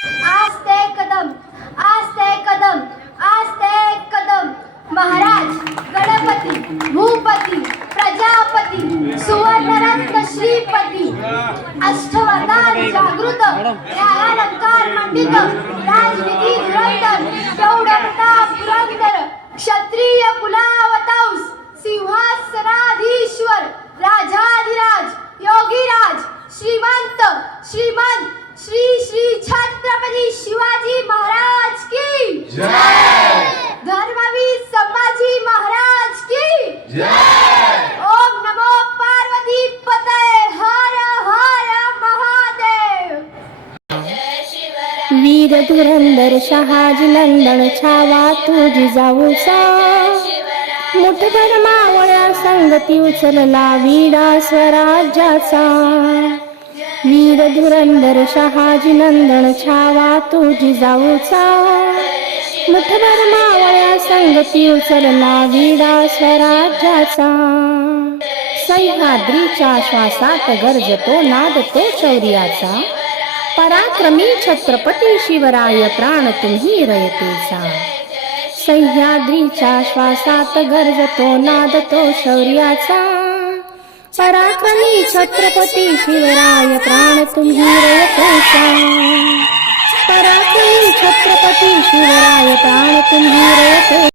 आस्ते कदम, आस्ते कदम, आस्ते कदम. महाराज, गणपती, भूपती, प्रजापती, सुवर्णरत्न श्रीपती, अष्टवरदान जागृत, न्यायालंकार मंडित, राजनीती धुरंधर, प्रौढ प्रताप पुरंदर, क्षत्रिय कुलावतांस, सिंहासनाधीश्वर, राजाधिराज, योगीराज, श्रीमंत, श्रीमंत, श्री श्री छत्रपती शिवाजी महाराज की जय. धर्मवीर संभाजी महाराज की जय. ओम नमो पार्वती पतये. हर हर महादेव. वीर धुरंधर शहाजी नंदन छावा तुझी जाऊचा, मुठभर मावळ्या संगती उचलला विडा स्वराज्याचा. वीर धुरंधर शहाजी नंदन छावा तुझी जाऊचा, मुठभर मावळ्या संगती उचलला विडा स्वराज्याचा. सह्याद्रीच्या श्वासात गरजतो नाद तो शौर्याचा, पराक्रमी छत्रपती शिवराय प्राण तुम्ही रयतेचा. सह्याद्रीच्या श्वासात गरजतो नाद तो शौर्याचा, पराक्रमी छत्रपती शिवराय प्राण तुम्ही रयतेचा. पराक्रमी छत्रपती शिवराय प्राण तुम्ही रयतेचा.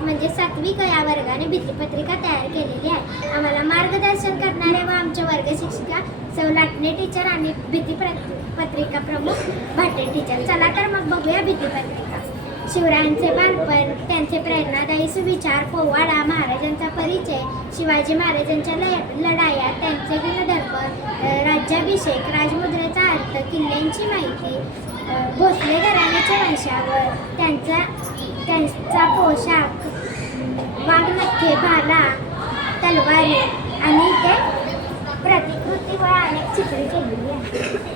म्हणजे 7वी क या वर्गाने भित्तीपत्रिका तयार केलेली आहे. आम्हाला मार्गदर्शन करणारे व आमचे वर्ग शिक्षिका सौ लाटणे टीचर आणि भित्तीपत्रिका प्रमुख भाटे टीचर. चला तर मग बघूया भित्तीपत्रिका. शिवरायांचे बालपण, त्यांचे प्रेरणादायी सुविचार, पोवाडा, महाराजांचा परिचय, शिवाजी महाराजांच्या लढाया, त्यांचे गुणधर्म, राज्याभिषेक, राजमुद्रेचा अर्थ, किल्ल्यांची माहिती, भोसले घराण्याच्या वंशावर, त्यांचा पोशाख, वाघनखे, भाला, तलवारी आणि ते प्रतिकृती व अनेक चित्रे केलेली आहेत.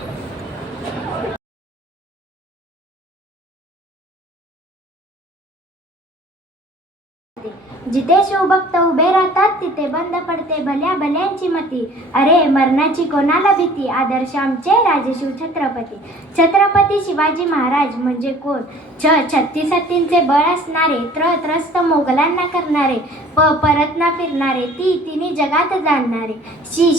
जिथे शिवभक्त उभे राहतात तिथे बंद पडते भल्या भल्यांची मती. अरे मरणाची कोणाला भीती, आदर्श आमचे राजशिव छत्रपती. छत्रपती शिवाजी महाराज म्हणजे कोण? 36 हत्तींचे बळ असणारे, त्रस्त मोगलांना करणारे, परत ना फिरणारे, तिन्ही जगात जाणणारे,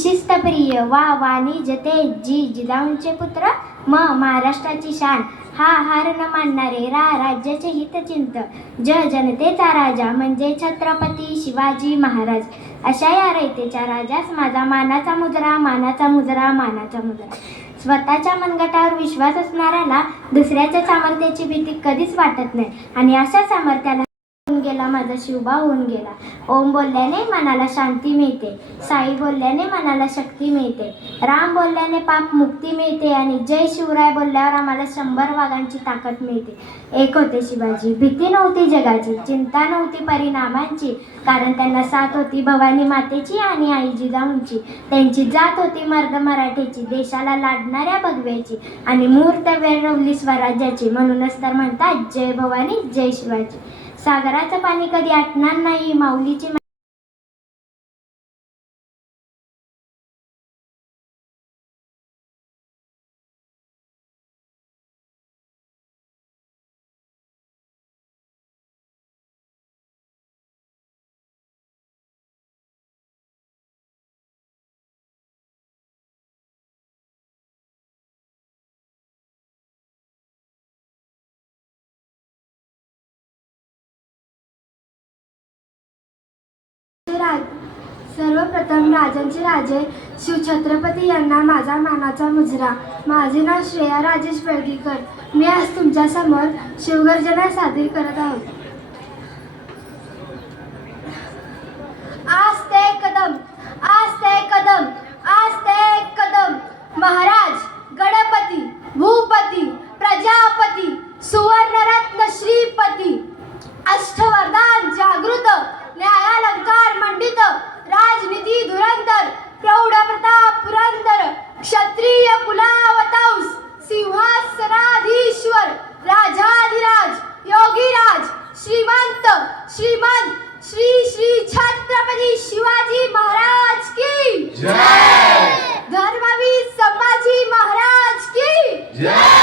शिस्तप्रिय, वाणिज्य तेज, जिजाऊंचे पुत्र, महाराष्ट्राची शान, हार न मानणारे, राज्याचे हितचिंत, जनतेचा राजा म्हणजे छत्रपती शिवाजी महाराज. अशा या रयतेच्या राजास माझा मानाचा मुजरा, मानाचा मुजरा, मानाचा मुजरा. स्वतःच्या मनगटावर विश्वास असणाऱ्याला दुसऱ्याच्या सामर्थ्याची भीती कधीच वाटत नाही आणि अशा सामर्थ्याला होऊन गेला माझा शिवबा होऊन गेला. ओम बोलल्याने मनाला शांती मिळते, साई बोलल्याने मनाला शक्ती मिळते, राम बोलल्याने पाप मुक्ती मिळते आणि जय शिवराय बोलल्यावर आम्हाला 100 वाघांची ताकद मिळते. एक होते शिवाजी, भीती नव्हती जगाची, चिंता नव्हती परिणामांची, कारण त्यांना साथ होती भवानी मातेची आणि आई जिजाऊंची. त्यांची जात होती मर्द मराठीची, देशाला लाडणाऱ्या भगव्याची आणि मूर्त वेळवली स्वराज्याची. म्हणूनच तर म्हणतात जय भवानी जय शिवाजी. सागराचं पाणी कधी आटणार नाही, माऊलीची सर्वप्रथम राजांचे राजे शिवछत्रपती यांना माझा मानाचा मुजरा. माझे नाव श्रेया राजेश बेळगीकर. मी आज तुमच्या समोर शिवगर्जना सादर करत आहोत. आस्ते कदम, आस्ते कदम, आस्ते कदम. महाराज, गणपती, भूपती, प्रजापती, सुवर्णरत्न श्रीपती, अष्टवरदान जागृत, न्यायालंकार मंडित, राजनीती धुरंधर, प्रौढ प्रताप पुरंदर, क्षत्रिय कुलावतांस, सिंहासनाधीश्वर, राजाधिराज, योगीराज, छत्रपती शिवाजी महाराज की जय धर्मवीर संभाजी महाराज की जय